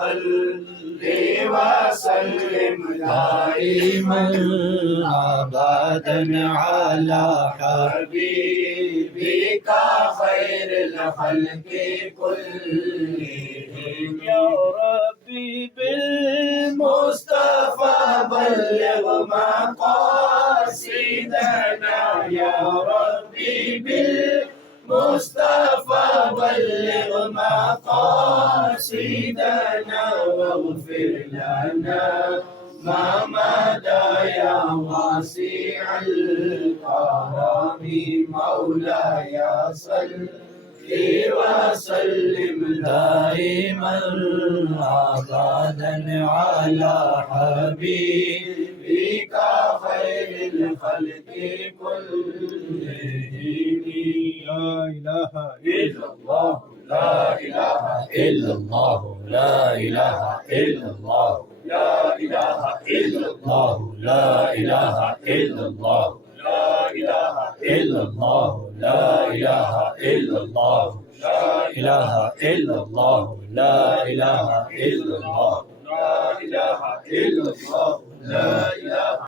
صل وسلم دائما أبدا على حبيبك خير الخلق كلهم يا ربي بالمصطفى بلغ مقاصدنا يا ربي بالمصطفى بلغ مقاصدنا واغفر لنا ما مدى يا واسع الكرم مولاي صل وسلم دائما ابدا على حبيبك خير الخلق كلهم لا اله الا الله لا اله الا الله لا اله الا الله لا اله الا الله لا اله الا الله لا اله الا الله لا اله الا الله لا اله الا الله لا اله الا الله لا اله الا الله لا